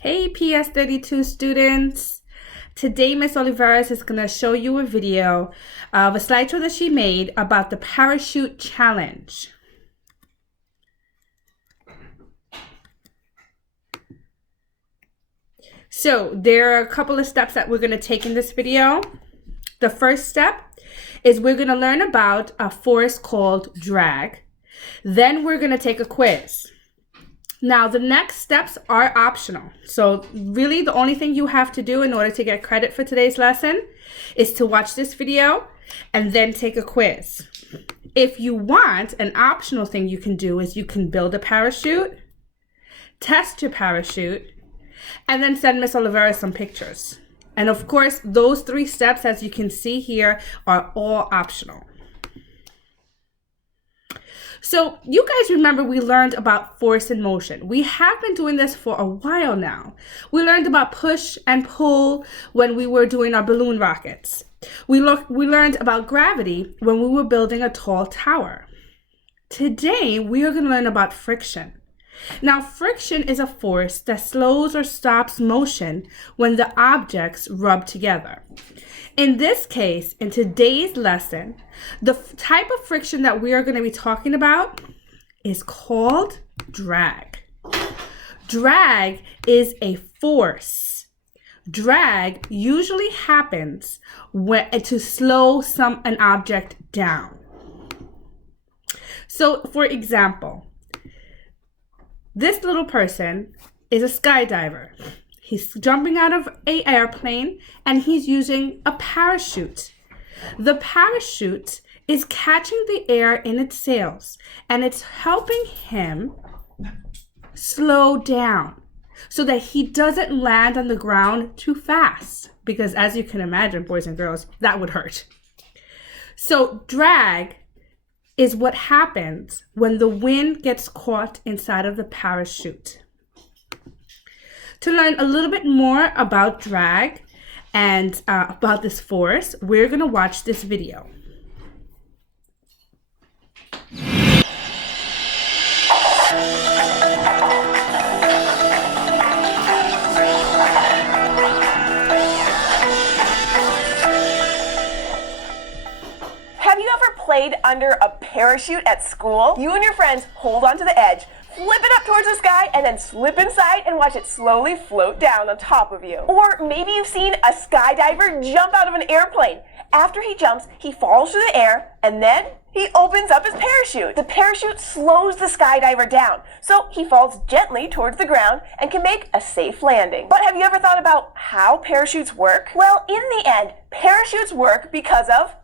Hey PS32 students! Today Miss Oliveras is going to show you a video of a slideshow that she made about the parachute challenge. So there are a couple of steps that we're going to take in this video. The first step is we're going to learn about a force called drag. Then we're going to take a quiz. Now, the next steps are optional. So really the only thing you have to do in order to get credit for today's lesson is to watch this video and then take a quiz. If you want, an optional thing you can do is you can build a parachute, test your parachute, and then send Miss Oliveras some pictures. And of course, those 3 steps, as you can see here, are all optional. So you guys remember we learned about force and motion. We have been doing this for a while now. We learned about push and pull when we were doing our balloon rockets. We learned about gravity when we were building a tall tower. Today, we are going to learn about friction. Now, friction is a force that slows or stops motion when the objects rub together. In this case, in today's lesson, the type of friction that we are going to be talking about is called drag. Drag is a force. Drag usually happens to slow an object down. So, for example, this little person is a skydiver. He's jumping out of an airplane and he's using a parachute. The parachute is catching the air in its sails and it's helping him slow down so that he doesn't land on the ground too fast. Because as you can imagine, boys and girls, that would hurt. So drag is what happens when the wind gets caught inside of the parachute. To learn a little bit more about drag and about this force, we're going to watch this video. Have you ever played under a parachute at school? You and your friends hold onto the edge, flip it up towards the sky, and then slip inside and watch it slowly float down on top of you. Or maybe you've seen a skydiver jump out of an airplane. After he jumps, he falls through the air, and then he opens up his parachute. The parachute slows the skydiver down, so he falls gently towards the ground and can make a safe landing. But have you ever thought about how parachutes work? Well, in the end, parachutes work because of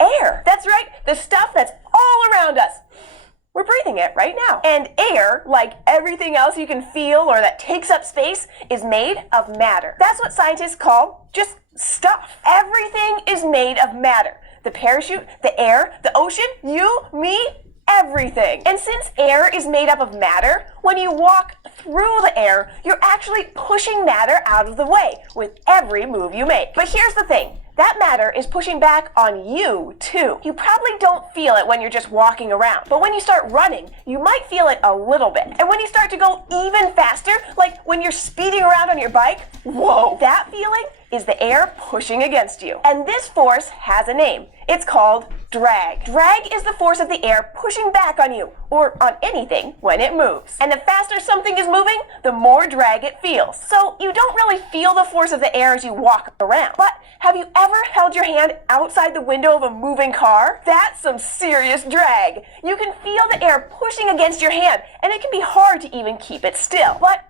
air. That's right, the stuff that's all around us. We're breathing it right now. And air, like everything else you can feel or that takes up space, is made of matter. That's what scientists call just stuff. Everything is made of matter. The parachute, the air, the ocean, you, me, everything. And since air is made up of matter, when you walk through the air, you're actually pushing matter out of the way with every move you make. But here's the thing. That matter is pushing back on you, too. You probably don't feel it when you're just walking around, but when you start running, you might feel it a little bit. And when you start to go even faster, like when you're speeding around on your bike, whoa, that feeling is the air pushing against you. And this force has a name. It's called drag. Drag is the force of the air pushing back on you, or on anything, when it moves. And the faster something is moving, the more drag it feels. So you don't really feel the force of the air as you walk around. But have you ever held your hand outside the window of a moving car? That's some serious drag. You can feel the air pushing against your hand, and it can be hard to even keep it still. But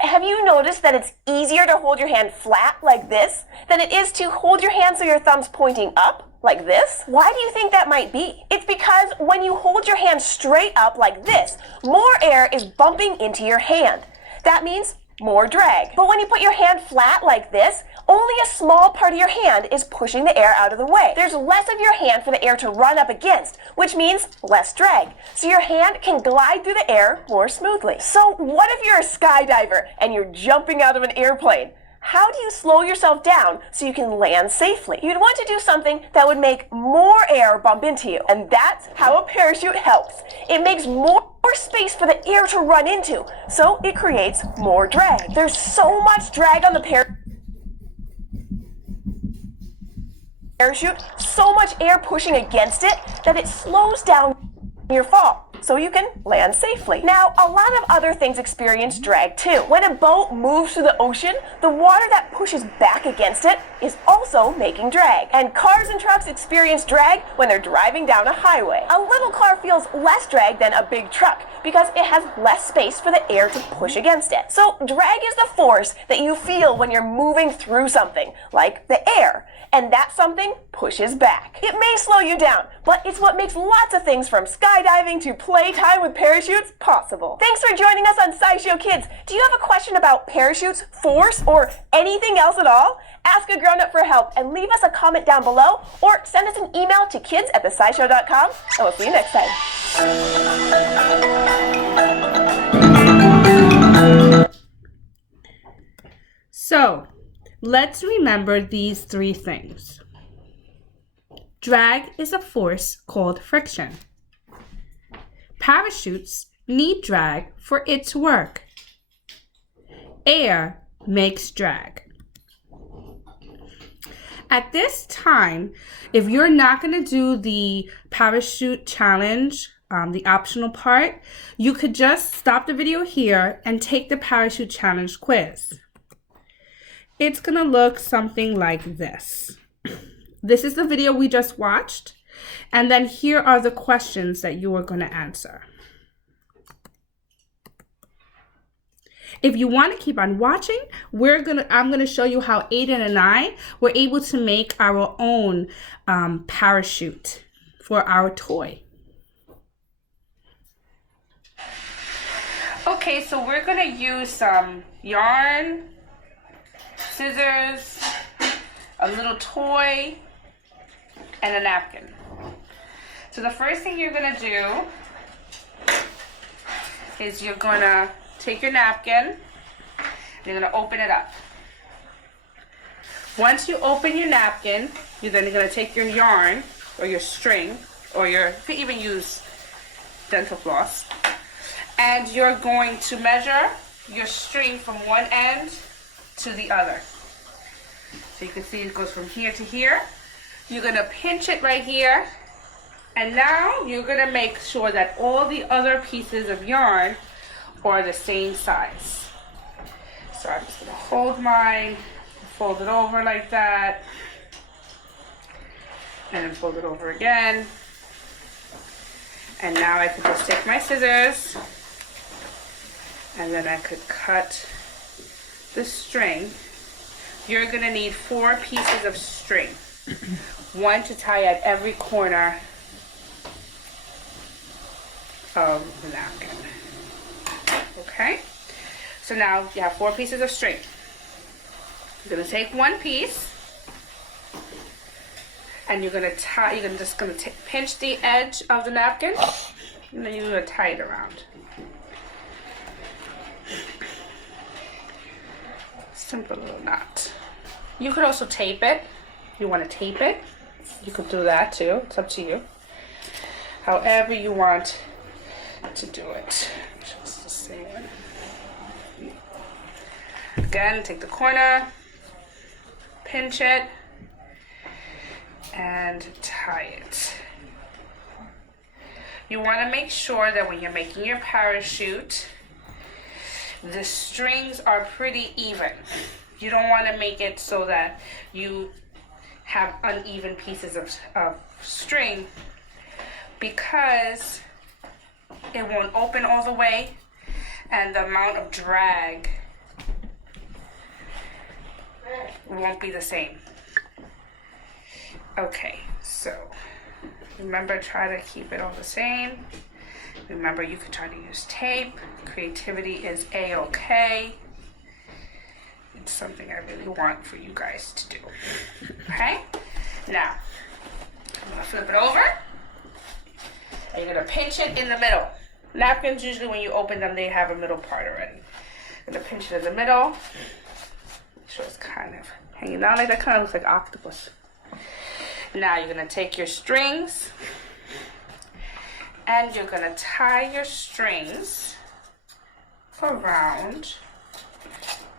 have you noticed that it's easier to hold your hand flat like this than it is to hold your hand so your thumb's pointing up like this? Why do you think that might be? It's because when you hold your hand straight up like this, more air is bumping into your hand. That means more drag. But when you put your hand flat like this, only a small part of your hand is pushing the air out of the way. There's less of your hand for the air to run up against, which means less drag. So your hand can glide through the air more smoothly. So what if you're a skydiver and you're jumping out of an airplane? how do you slow yourself down so you can land safely? You'd want to do something that would make more air bump into you, and that's how a parachute helps. It makes more space for the air to run into, so it creates more drag. There's so much drag on the parachute, so much air pushing against it, that it slows down your fall, so you can land safely. Now, a lot of other things experience drag too. When a boat moves through the ocean, the water that pushes back against it is also making drag. And cars and trucks experience drag when they're driving down a highway. A little car feels less drag than a big truck because it has less space for the air to push against it. So drag is the force that you feel when you're moving through something, like the air, and that something pushes back. It may slow you down, but it's what makes lots of things from skydiving to playtime with parachutes possible. Thanks for joining us on SciShow Kids. Do you have a question about parachutes, force, or anything else at all? Ask a grown-up for help and leave us a comment down below, or send us an email to kids@thescishow.com, and we'll see you next time. So, let's remember these three things. Drag is a force called friction. Parachutes need drag for it to work. Air makes drag. At this time, if you're not going to do the parachute challenge, the optional part, you could just stop the video here and take the parachute challenge quiz. It's going to look something like this. This is the video we just watched, and then here are the questions that you are going to answer. If you want to keep on watching, I'm going to show you how Aiden and I were able to make our own parachute for our toy. Okay, so we're going to use some yarn, scissors, a little toy, and a napkin. So the first thing you're going to do is you're going to take your napkin and you're going to open it up. Once you open your napkin, you're then going to take your yarn or your string, or you could even use dental floss, and you're going to measure your string from one end to the other. So you can see it goes from here to here. You're going to pinch it right here, and now you're going to make sure that all the other pieces of yarn are the same size. So I'm just going to hold mine, fold it over like that, and then fold it over again. And now I can just take my scissors, and then I could cut the string. You're going to need 4 pieces of string. One to tie at every corner of the napkin. Okay? So now you have 4 pieces of string. You're going to take one piece, and you're going to tie, pinch the edge of the napkin, and then you're going to tie it around. Simple little knot. You could also tape it. If you want to tape it, you could do that too. It's up to you. However you want to do it. Just the same one. Again, take the corner, pinch it, and tie it. You want to make sure that when you're making your parachute, the strings are pretty even. You don't want to make it so that you have uneven pieces of string, because it won't open all the way and the amount of drag won't be the same. Okay, so remember, try to keep it all the same. Remember, you could try to use tape. Creativity is a-okay. It's something I really want for you guys to do. Okay? Now, I'm going to flip it over. And you're going to pinch it in the middle. Napkins, usually when you open them, they have a middle part already. I'm going to pinch it in the middle. sure it's kind of hanging down like that. Kind of looks like octopus. Now you're gonna take your strings and you're gonna tie your strings around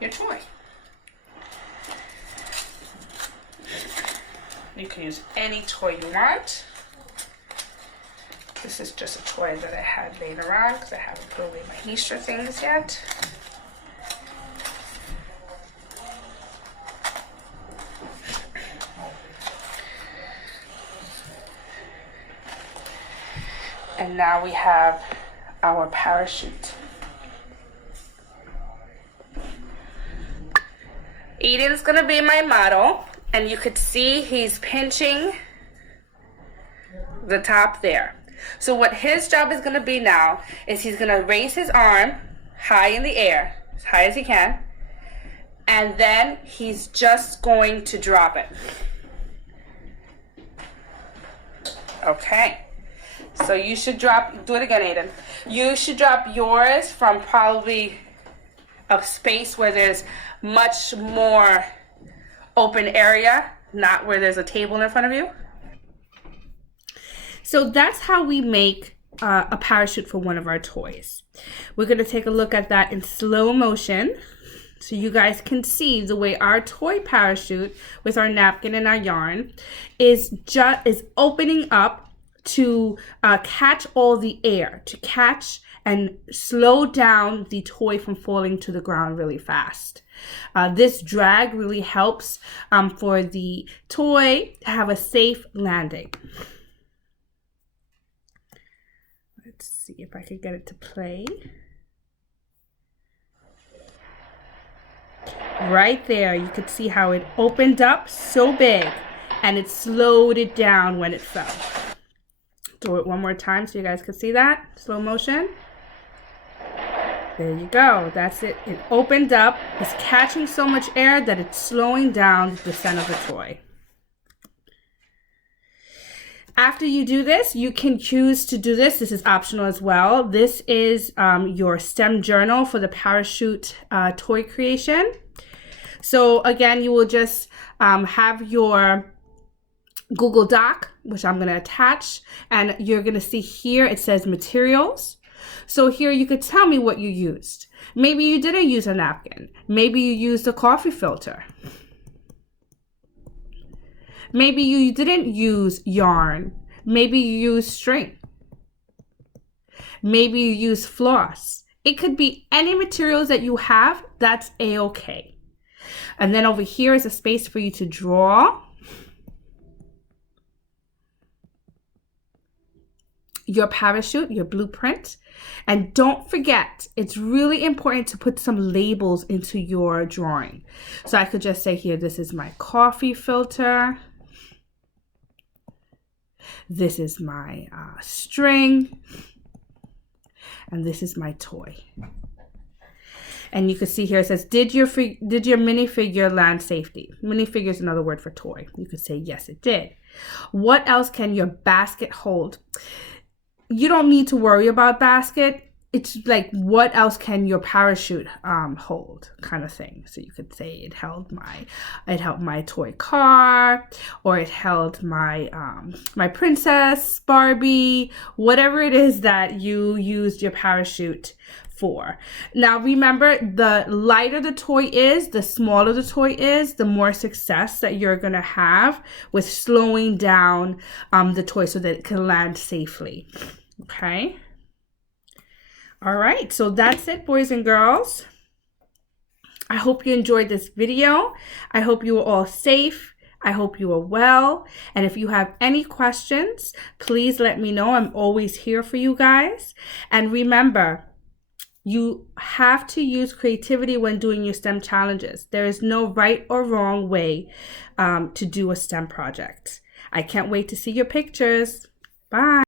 your toy. You can use any toy you want. This is just a toy that I had laying around because I haven't put away my Easter things yet. And now we have our parachute. Eden's gonna be my model, and you could see he's pinching the top there. So what his job is gonna be now is he's gonna raise his arm high in the air, as high as he can, and then he's just going to drop it. Okay. So you should drop, do it again, Aiden. You should drop yours from probably a space where there's much more open area, not where there's a table in front of you. So that's how we make a parachute for one of our toys. We're going to take a look at that in slow motion so you guys can see the way our toy parachute with our napkin and our yarn is opening up to catch all the air, to catch and slow down the toy from falling to the ground really fast. This drag really helps for the toy to have a safe landing. Let's see if I can get it to play. Right there, you could see how it opened up so big and it slowed it down when it fell. Do it one more time so you guys can see that. Slow motion. There you go. That's it. It opened up. It's catching so much air that it's slowing down the descent of the toy. After you do this, you can choose to do this. This is optional as well. This is your STEM journal for the parachute toy creation. So again, you will just have your Google Doc, which I'm going to attach, and you're going to see here it says materials. So here you could tell me what you used. Maybe you didn't use a napkin. Maybe you used a coffee filter. Maybe you didn't use yarn. Maybe you used string. Maybe you used floss. It could be any materials that you have. That's a-okay. And then over here is a space for you to draw your parachute, your blueprint. And don't forget, it's really important to put some labels into your drawing. So I could just say here, this is my coffee filter. This is my string. And this is my toy. And you can see here it says, did your minifigure land safely? Minifigure is another word for toy. You could say, yes, it did. What else can your basket hold? You don't need to worry about basket. It's like, what else can your parachute hold, kind of thing. So you could say it held my toy car, or it held my my princess Barbie, whatever it is that you used your parachute for. Now remember, the lighter the toy is, the smaller the toy is, the more success that you're gonna have with slowing down the toy so that it can land safely. Okay. All right, so that's it, boys and girls. I hope you enjoyed this video. I hope you are all safe. I hope you are well. And if you have any questions, please let me know. I'm always here for you guys. And remember, you have to use creativity when doing your STEM challenges. There is no right or wrong way to do a STEM project. I can't wait to see your pictures. Bye.